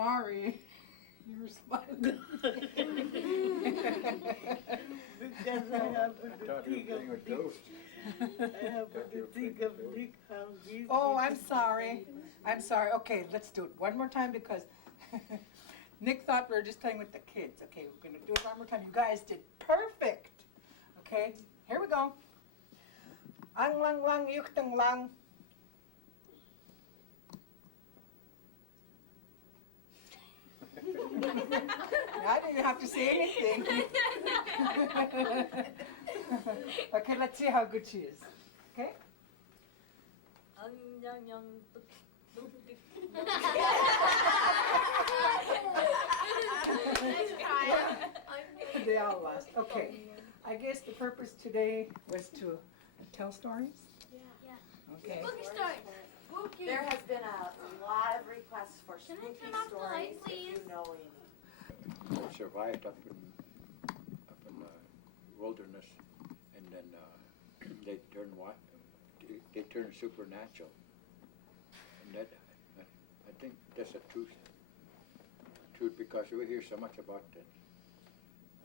sorry. You're smiling. Because I happen to thought you think were playing of with Nick. toast. I happen to think of Nick, how he's... Oh, I'm sorry. I'm sorry. Okay, let's do it one more time because Nick thought we were just playing with the kids. Okay, we're going to do it one more time. You guys did perfect. Okay, here we go. Ang lang lang yuk tang lang. I didn't have to say anything. Okay, let's see how good she is. Okay? They all lost. Okay. I guess the purpose today was to tell stories. Yeah. Okay. Spooky stories. Spooky. There has been a lot of requests for Can I spooky turn off the light, stories, please? if you know any. They survived up in the wilderness, and then they turned supernatural, and that I think that's a truth because we hear so much about that.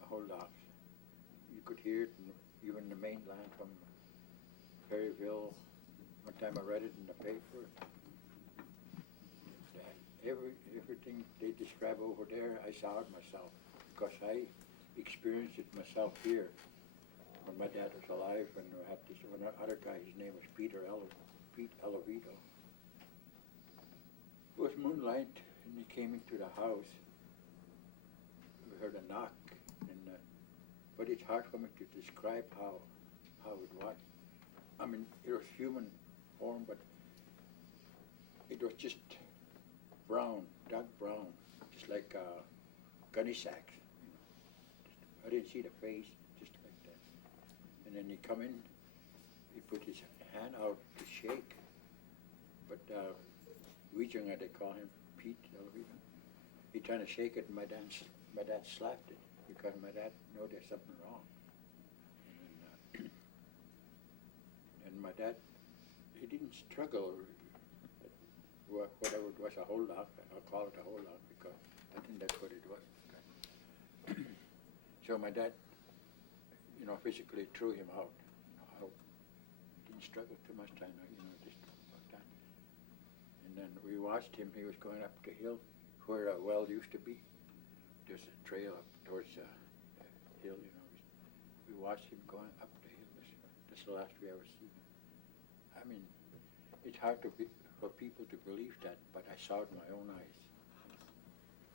A whole lot. You could hear it even in the mainland from Perryville. One time I read it in the paper. Everything they describe over there, I saw it myself because I experienced it myself here when my dad was alive, and we had this one other guy. His name was Pete Alavito. It was moonlight, and he came into the house. We heard a knock, but it's hard for me to describe how it was. I mean, it was human form, but it was just brown, dark brown, just like gunny sacks. You know. I didn't see the face, just like that. And then he come in, he put his hand out to shake, but Weejinger, they call him, Pete, he trying to shake it, and my dad slapped it because my dad knew there's something wrong. And my dad, he didn't struggle. Whatever it was, a whole lot. I'll call it a whole lot because I think that's what it was. So my dad, physically threw him out. He didn't struggle too much time, just like that. And then we watched him. He was going up the hill where a well used to be. There's a trail up towards the hill, We watched him going up the hill. That's the last we ever seen him. I mean, it's hard for people to believe that, but I saw it with my own eyes.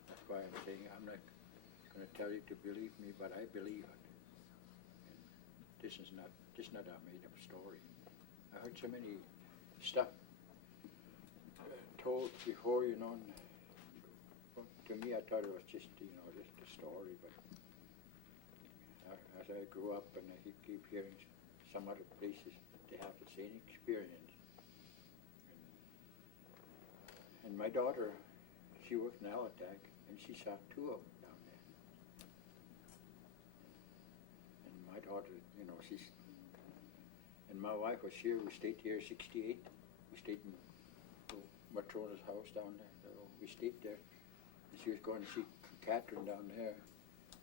That's why I'm saying I'm not going to tell you to believe me, but I believe it. And this is not a made-up story. I heard so many stuff told before, and to me I thought it was just a story, but as I grew up and I keep hearing some other places, they have the same experience. And my daughter, she worked in Alutiiq, and she saw two of them down there. And my daughter, and my wife was here. We stayed here 68. We stayed in Matrona's house down there. So we stayed there. And she was going to see Catherine down there,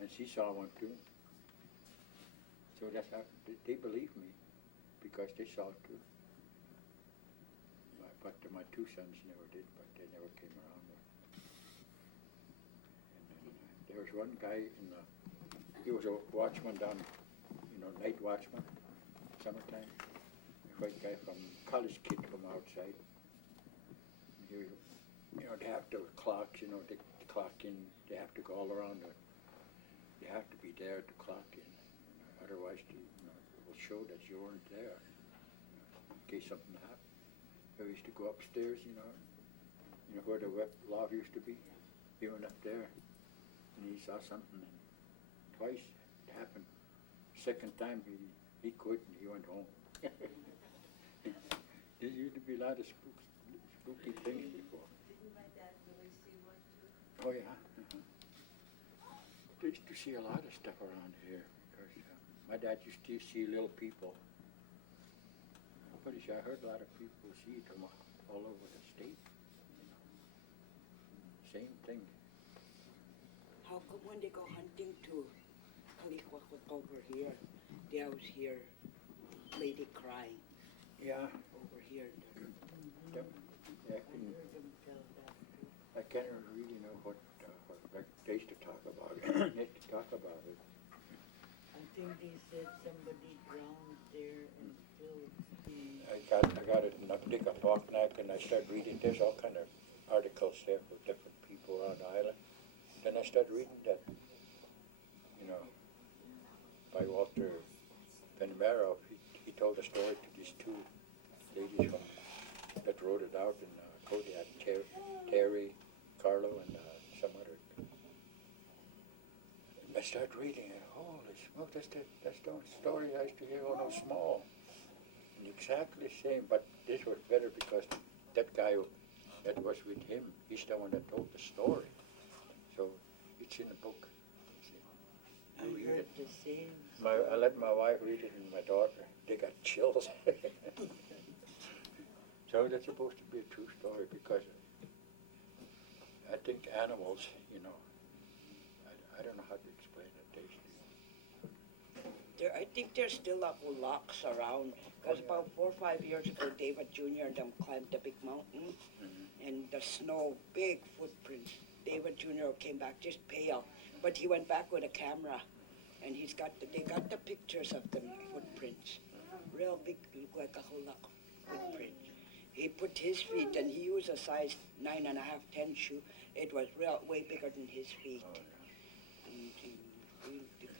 and she saw one too. So that's how they believe me, because they saw it too. But my two sons never did, but they never came around. And then, there was one guy he was a watchman down, night watchman, summertime. A white guy college kid from outside. And they have the clocks, they clock in, they have to go all around it. They have to be there to clock in. Otherwise, it will show that you weren't there, in case something happened. I used to go upstairs, where the wet loft used to be. He went up there, and he saw something. And twice it happened. Second time he quit and he went home. There used to be a lot of spooky things before. Didn't my dad really see one too? Oh yeah. They used to see a lot of stuff around here because my dad used to see little people. I'm pretty sure I heard a lot of people see them all over the state. same thing. How come when they go hunting to Akhiok over here, they always hear lady crying Yeah, over here? yeah, I I heard them tell that too. can't really know what like they used to talk about it. They used to talk about it. I think they said somebody drowned there and killed the. I got it in Uptick of Foknak, and I started reading. There's all kind of articles there for different people around the island. Then I started reading that, by Walter Benmeroff. He told a story to these two ladies that wrote it out in Kodiak, Terry, Carlo, and some other. I started reading it. Holy smoke, that's the story I used to hear when I was small. And exactly the same, but this was better because that guy that was with him, he's the one that told the story. So it's in the book. I heard the same. I let my wife read it and my daughter. They got chills. So that's supposed to be a true story because I think animals, I don't know how to explain it. I think there's still locks around. Because about 4 or 5 years ago, David Jr. and them climbed the big mountain, and the snow, big footprints. David Jr. came back just pale, but he went back with a camera, and they got the pictures of the footprints. Real big, look like a whole lot of footprints. He put his feet, and he used a size 9.5, 10 shoe. It was way bigger than his feet.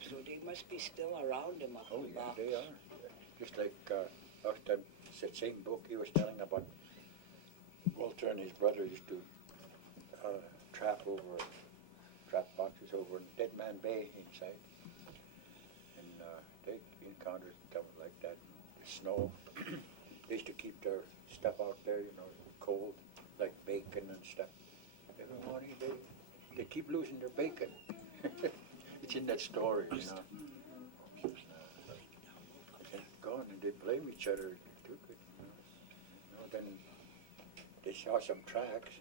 So they must be still around him. Oh yeah, they are. Just like that same book he was telling about Walter and his brother used to trap boxes over in Dead Man Bay inside. And they encountered stuff like that. The snow. They used to keep their stuff out there, cold, like bacon and stuff. Every morning they keep losing their bacon. It's in that story, It's gone, and they blame each other. They took it, Then they saw some tracks,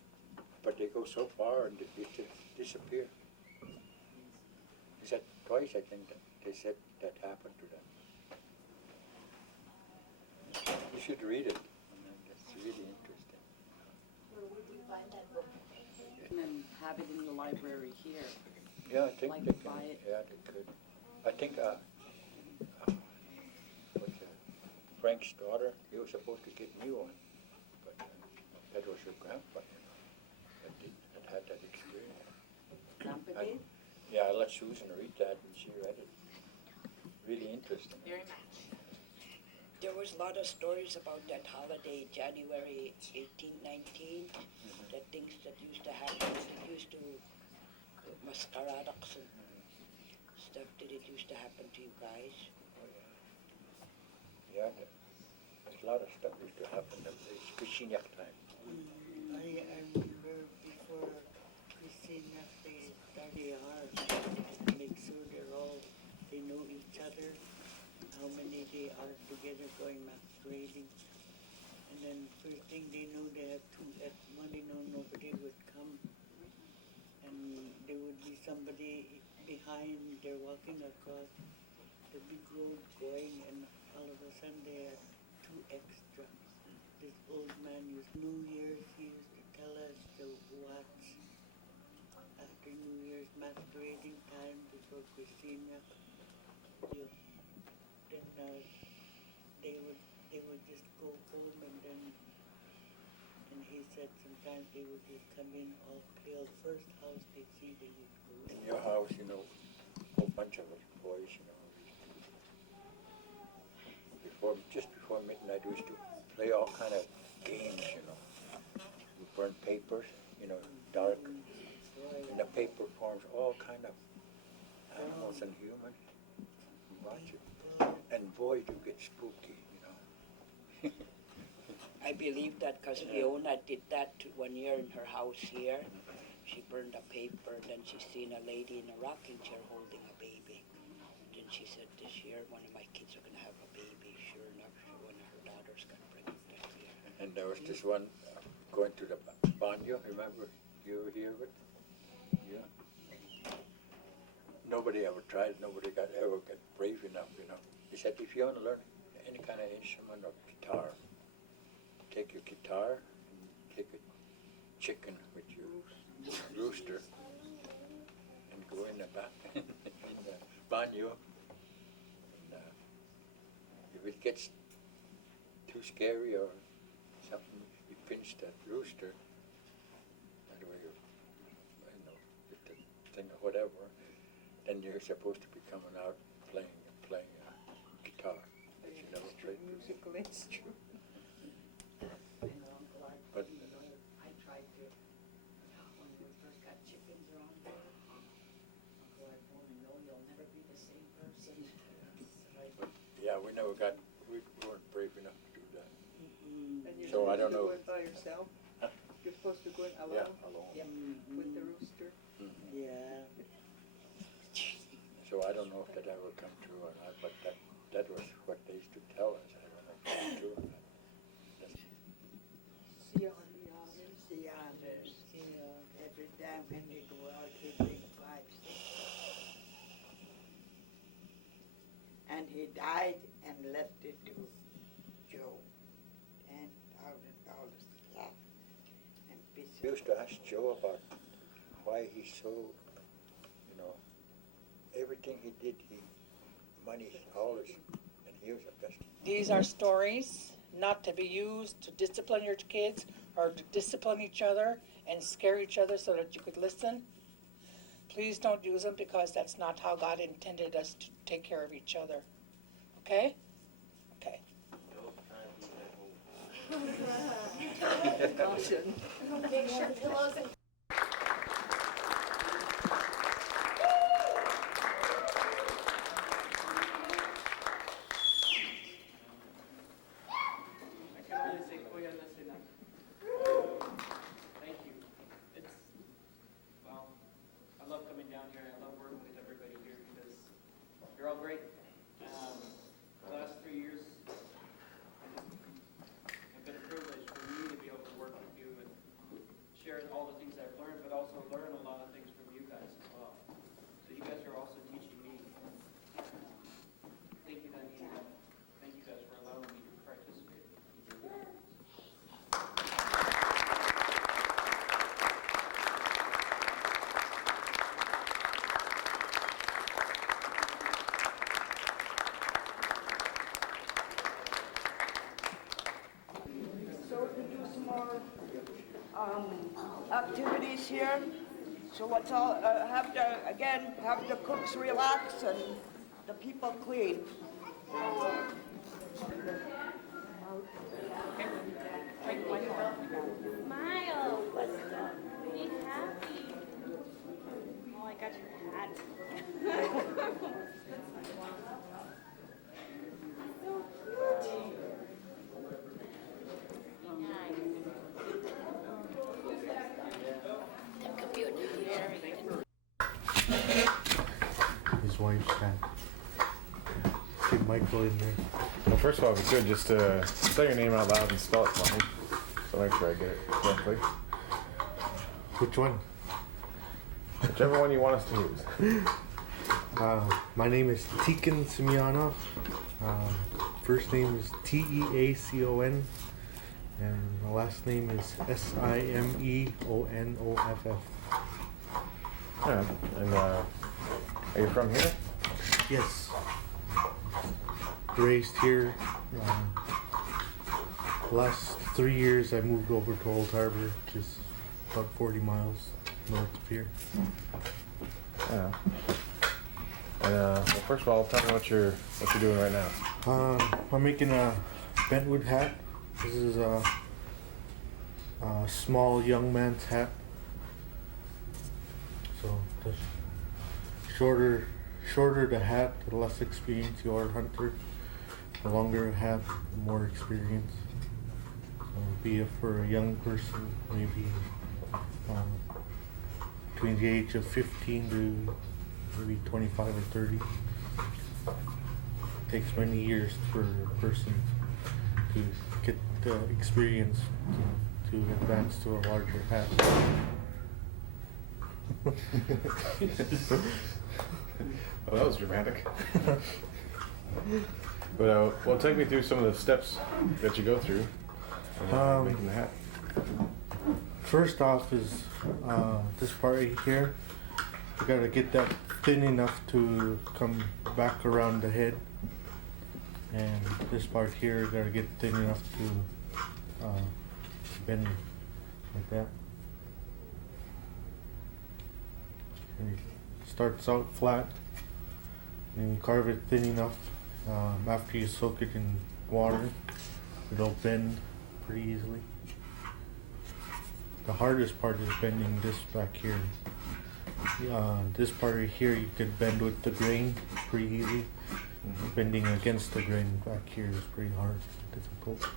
but they go so far and they disappear. Is that twice, I think, that they said that happened to them. You should read it. It's really interesting. Where would we find that book? And then have it in the library here. Yeah, I think Like they can. buy it. Yeah, they could. I think Frank's daughter, he was supposed to get me one, but that was your grandpa, that had that experience. Grandpa I- did? Yeah, I let Susan read that, and she read it. Really interesting. Very much. There was a lot of stories about that holiday, January 18, 19, the things that used to happen. It used to, mascaradas and stuff. Did it used to happen to you guys? Yeah, there's a lot of stuff used to happen. It's Kushinyak time. I remember before Christina, they study hard to make sure they know each other, how many they are together going masquerading. And then first thing they know, they have to let money know nobody would come. And there would be somebody behind, they're walking across the big road going, and all of a sudden they had 2 extra. This old man New Year's, he used to tell us to watch after New Year's masquerading time before Christina. Then they would just go home, and he said sometimes they would just come in all pale. First house they see, they would go in. In your house, a whole bunch of us boys, just before midnight, we used to play all kind of games, We burn papers, dark, and the paper forms all kind of animals and humans. You watch it, and boy, do get spooky, I believe that because Leona did that 1 year in her house here. She burned a paper, and then she seen a lady in a rocking chair holding a baby. Then she said, this year one of my kids are going to have a baby. Sure enough, one of her daughters got pregnant that year. And there was this one going to the banyo, remember? You ever hear of it? Yeah. Nobody ever tried. Nobody ever got brave enough, you know. He said, if you want to learn any kind of instrument or guitar, take your guitar and take a chicken with your rooster and go in the back in the banyo. And if it gets too scary or something, you pinch that rooster. That way, you know, get the thing or whatever. Then you're supposed to be coming out playing guitar. That you never played Musical instrument. I know, Uncle Art, But- you know, I tried to, when we first got chickens around here, Uncle Art told me, no, you'll never be the same person. So I- But yeah, we weren't brave enough to do that. Mm-mm. And you're So I supposed don't to know. go in by yourself? You're supposed to go in Yeah, alone alone. with the rooster? Mhm. Yeah. So I don't know if that ever come true or not, but that was what they used to tell us. I don't know if it's true or not. That's- See others. Every time when they go out, they bring 5, 6. And he died and left it to Joe. $10,000 flat. And We Visor. used to ask Joe about why he's so, you know, everything he did, money, always, and he was the best. These are stories not to be used to discipline your kids or to discipline each other and scare each other so that you could listen. Please don't use them because that's not how God intended us to take care of each other. Okay? Okay. Caution. Make sure pillows and I can only say kuya lesena. Thank you. It's, well, I love coming down here. I love working with everybody here because you're all great. The last 3 years have been a privilege for me to be able to work with you and share all the things I've learned, but also learn a lot of things from you guys as well. So you guys are also teaching me. Thank you, Danita. Thank you guys for allowing me to participate. So we do some more, activities here. So let's all, have the cooks relax and the people clean. smile. What's up? Be happy. Oh, I got your hat. So cute. Be nice. The computer. His wife's hat. Get Michael in there. Well, first of all, if you could just say your name out loud and spell it for me, so make sure I get it correctly. Which one? Whichever one you want us to use. My name is Teacon Simeonoff. First name is Teacon, and the last name is Simeonoff. Yeah, and are you from here? Yes. Raised here. Last 3 years I moved over to Old Harbor, which is about 40 miles north of here. Yeah. And well, first of all, tell me what you're doing right now. I'm making a Bendwood hat. This is a small young man's hat. So the shorter the hat, the less experience you are a hunter. The longer a hat, the more experience. So be it for a young person, maybe between the age of 15 to maybe 25 or 30. Takes many years for a person to get the experience to advance to a larger hat. Well, that was dramatic. But well, take me through some of the steps that you go through making the hat. First off is this part right here. You gotta get that thin enough to come back around the head, and this part here you gotta get thin enough to bend like that. And it starts out flat, and you carve it thin enough. After you soak it in water, it'll bend pretty easily. The hardest part is bending this back here. This part right here you could bend with the grain pretty easy. Bending against the grain back here is pretty hard, difficult.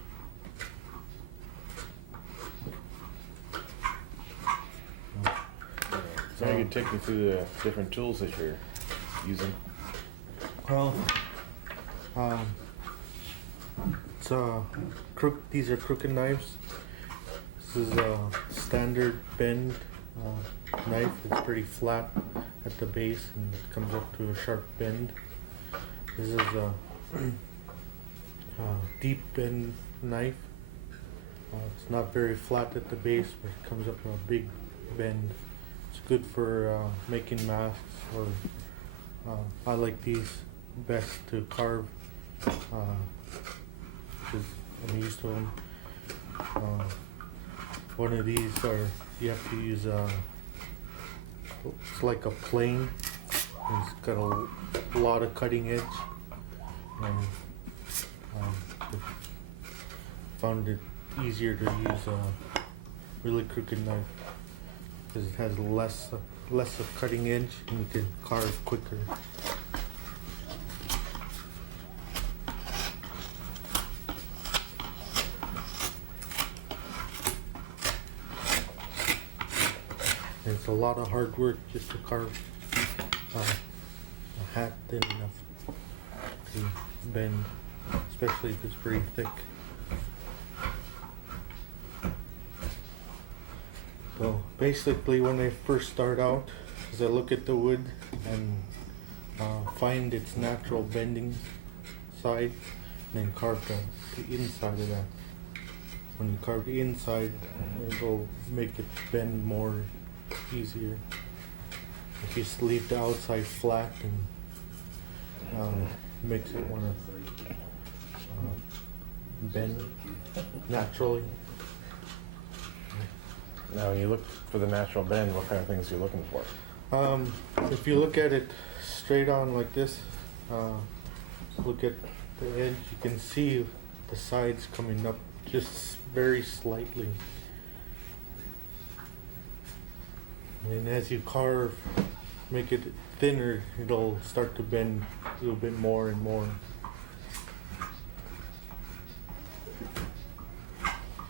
So you can take me through the different tools that you're using. Well, these are crooked knives. This is a standard bend knife. It's pretty flat at the base and it comes up to a sharp bend. This is a deep bend knife. It's not very flat at the base, but it comes up to a big bend. It's good for making masks, or I like these best to carve because I'm used to them. One of these you have to use it's like a plane. It's got a lot of cutting edge, and found it easier to use a really crooked knife because it has less of cutting edge and you can carve quicker. And it's a lot of hard work just to carve a hat thin enough to bend, especially if it's pretty thick. So basically when I first start out, is I look at the wood and find its natural bending side, and then carve the inside of that. When you carve the inside, it'll make it bend more easier. If you just leave the outside flat, and makes it want to bend naturally. Now, when you look for the natural bend, what kind of things are you looking for? If you look at it straight on like this, look at the edge, you can see the sides coming up just very slightly. And as you carve, make it thinner, it'll start to bend a little bit more and more.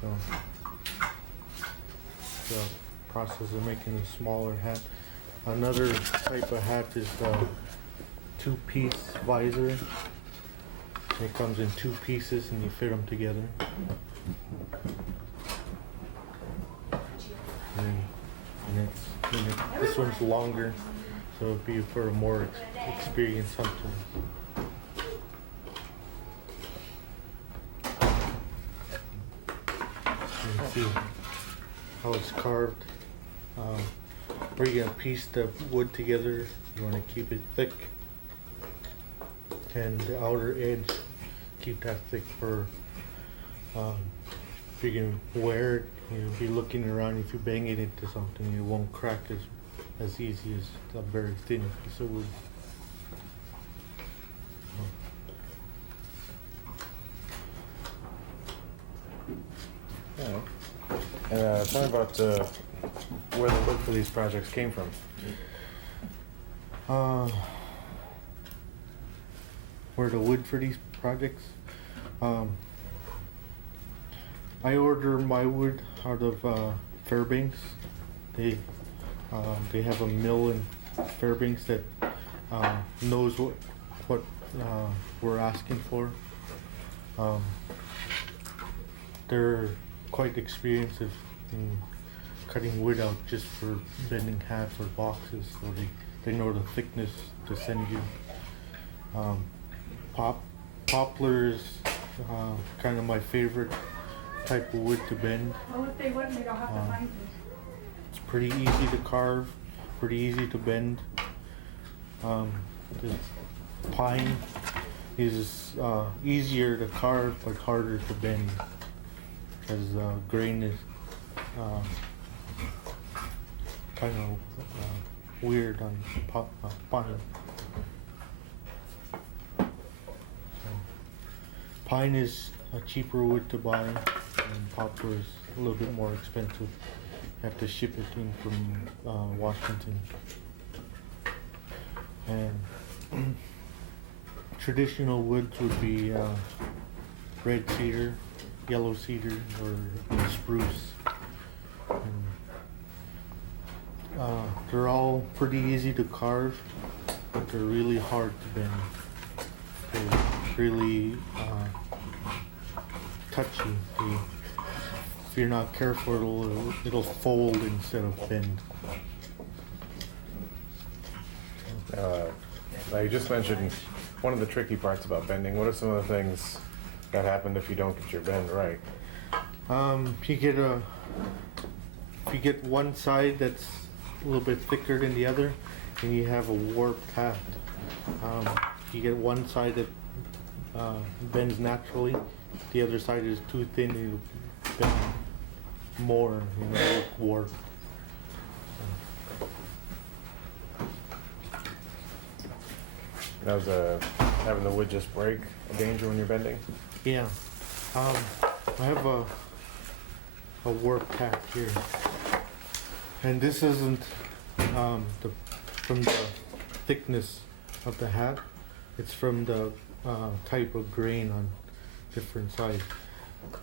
So, the process of making a smaller hat. Another type of hat is the two-piece visor. It comes in two pieces and you fit them together. This one's longer, so it'd be for a more experienced hunter. You can see how it's carved. Where you gotta piece the wood together, you want to keep it thick, and the outer edge, keep that thick for if you can wear it. You'll be looking around. If you bang it into something, it won't crack as easy as a very thin piece of wood. And tell me about where the wood for these projects came from. Where the wood for these projects? I order my wood out of Fairbanks. They have a mill in Fairbanks that knows what we're asking for. They're quite experienced in cutting wood out just for bending hats or boxes, so they know the thickness to send you. Poplar is kind of my favorite type of wood to bend. Well, if they wouldn't, they'd all have to find it. It's pretty easy to carve, pretty easy to bend. The pine is easier to carve but harder to bend, because grain is kind of weird on pine. Pine is a cheaper wood to buy, and poplar is a little bit more expensive. You have to ship it in from Washington. And traditional woods would be red cedar, yellow cedar, or spruce. And, they're all pretty easy to carve, but they're really hard to bend. They're really touchy. If you're not careful, it'll fold instead of bend. You just mentioned one of the tricky parts about bending. What are some of the things that happen if you don't get your bend right? If you get one side that's a little bit thicker than the other, and you have a warped hat. If you get one side that bends naturally, the other side is too thin, you bend more, look warped. That was having the wood just break a danger when you're bending? Yeah. I have a warped hat here, and this isn't from the thickness of the hat. It's from the type of grain on different sides.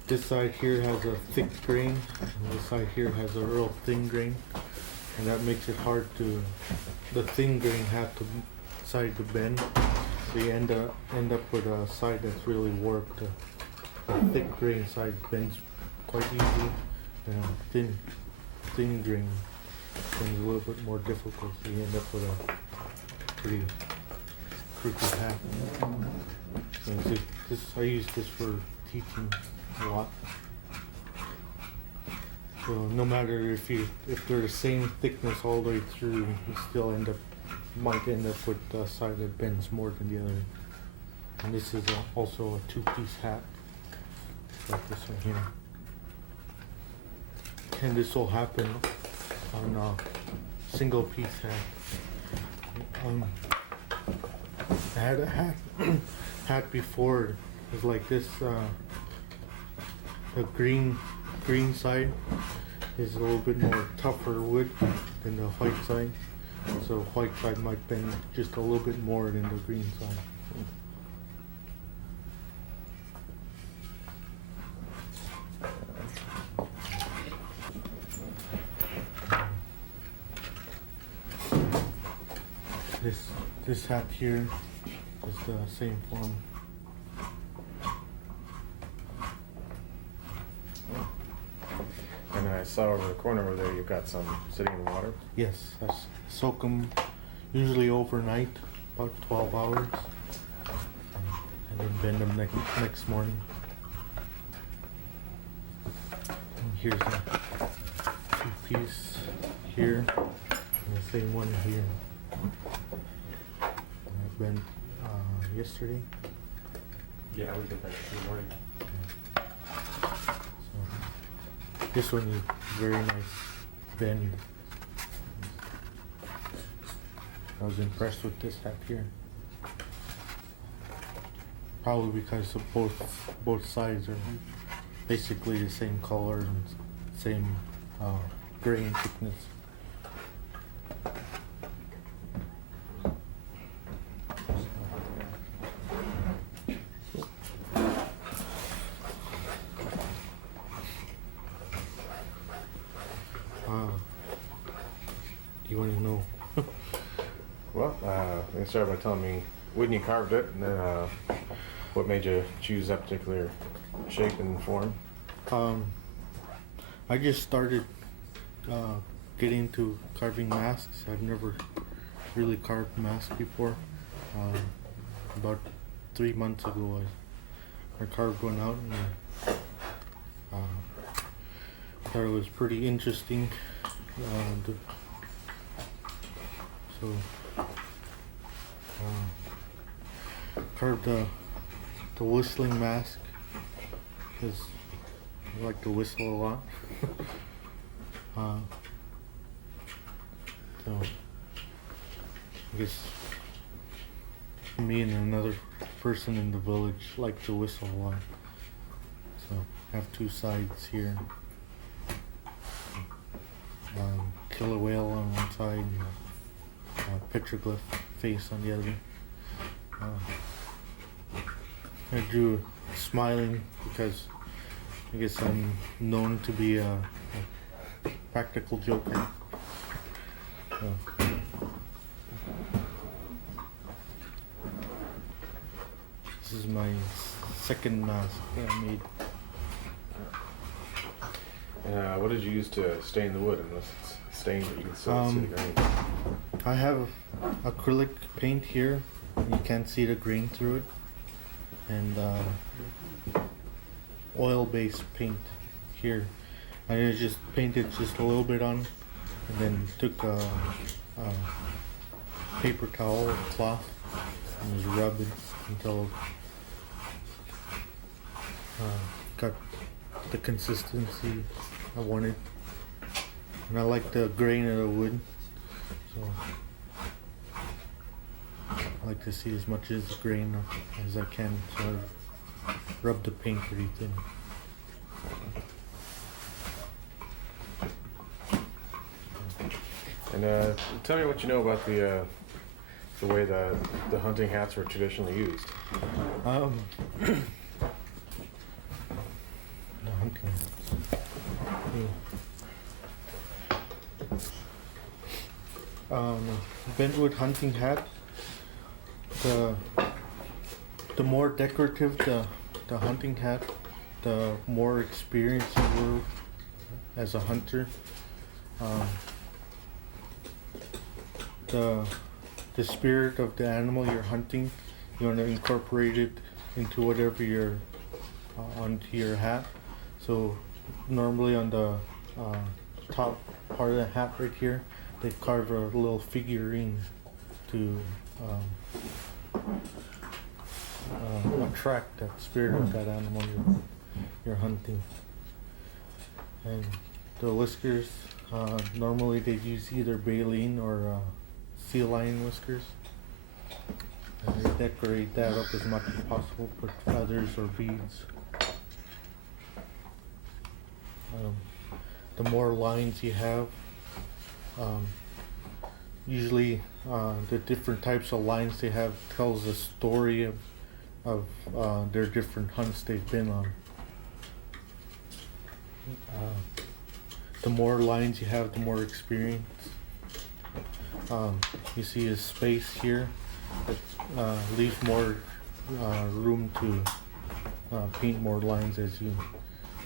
This side here has a thick grain, and this side here has a real thin grain, and that makes it hard to. The thin grain hat to side to bend, so you end up with a side that's really warped. The thick grain side bends quite easily, and thin grain bends a little bit more difficult, so you end up with a pretty crooked hat. So I use this for teaching a lot. So no matter if they're the same thickness all the way through, you still might end up with a side that bends more than the other. And this is also a two-piece hat, like this one here. And this will happen on a single-piece hat. I had a hat before. It was like this. The green is a little bit more tougher wood than the white side. So white side might bend just a little bit more than the green side. This hat here is the same form. And I saw over the corner over there you've got some sitting in the water. Yes, I soak them usually overnight, about 12 hours, and then bend them next morning. And here's a two-piece here, and the same one here. I bent yesterday. Yeah, we did that in the morning. So this one is very nice bend. I was impressed with this hat here. Probably because of both sides are basically the same color and same grain thickness. Do you want to know? Well, you started by telling me when you carved it, and then what made you choose that particular shape and form? I just started getting into carving masks. I've never really carved masks before. About 3 months ago, I carved one out, and thought it was pretty interesting. Carved the whistling mask because I like to whistle a lot. So I guess me and another person in the village like to whistle a lot. So I have two sides here. Killer whale on one side and petroglyph face on the other. I drew smiling because I guess I'm known to be a practical joker. This is my second mask that I made. What did you use to stain the wood? Unless it's stained, but you can still see the grain. I have acrylic paint here. You can't see the grain through it. And oil-based paint here. I just painted just a little bit on, and then took a paper towel or cloth and just rubbed it until got the consistency I wanted. And I like the grain of the wood, so I like to see as much as grain as I can, so I rub the paint pretty thin. And tell me what you know about the way the hunting hats were traditionally used. The hunting. Bendwood Hunting Hat. The more decorative the hunting hat, the more experienced you were as a hunter. The spirit of the animal you're hunting, you want to incorporate it into whatever you're onto your hat. So normally on the top part of the hat right here, they carve a little figurine to attract that spirit of that animal you're hunting. And the whiskers, normally they use either baleen or sea lion whiskers. And they decorate that up as much as possible, put feathers or beads. The more lines you have, usually the different types of lines they have tells a story of their different hunts they've been on. The more lines you have, the more experience. You see a space here that leaves more room to paint more lines as you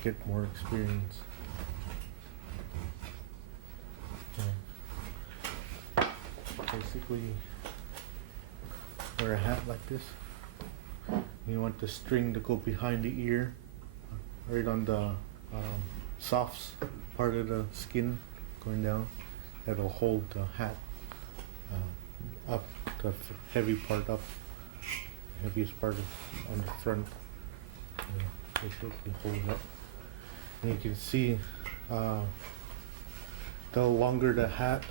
get more experience. Basically, wear a hat like this. You want the string to go behind the ear, right on the soft part of the skin going down. That'll hold the hat up, the heavy part up, the heaviest part is on the front. Basically hold it up. And you can see the longer the hat,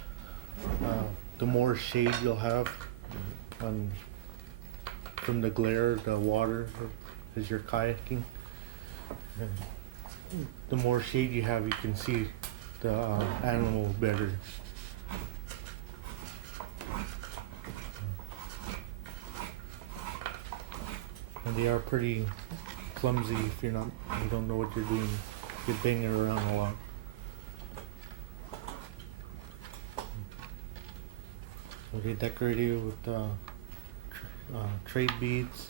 the more shade you'll have from the glare of the water as you're kayaking. And the more shade you have, you can see the animal better. And they are pretty clumsy if you don't know what you're doing. You're banging around a lot. So they decorated it with trade beads,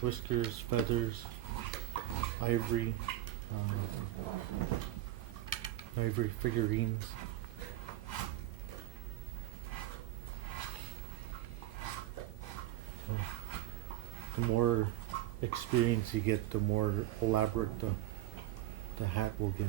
whiskers, feathers, ivory, ivory figurines. So, the more experience you get, the more elaborate the hat will get.